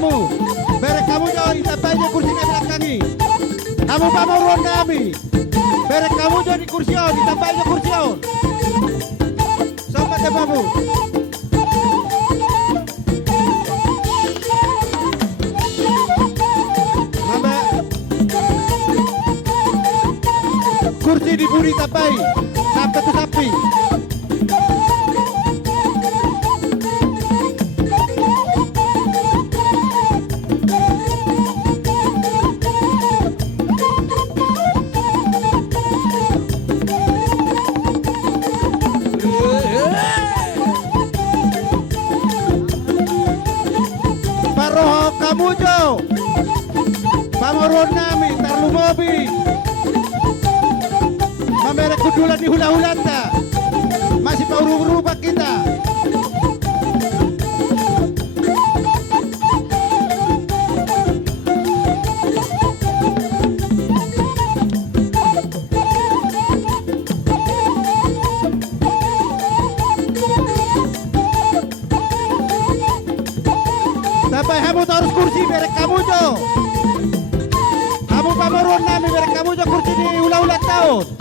kamu. Berek kamu jauh itapainya kursi kami belakangi. Kamu pamauron kami. Berek kamu jauh di kursi on, itapainya kursi on. Sobat tebamu. Kursi diburi tapai sampai tu sapi. Paroho kamu jo, pamorona mi tarlu mobi. Mamere kudulan di hula-hulanda. Masih mau rubah kita. Sampai kamu harus kursi berek kamu jo. Kamu pamorona mi berek kamu jo kursi di hula-hula tahun.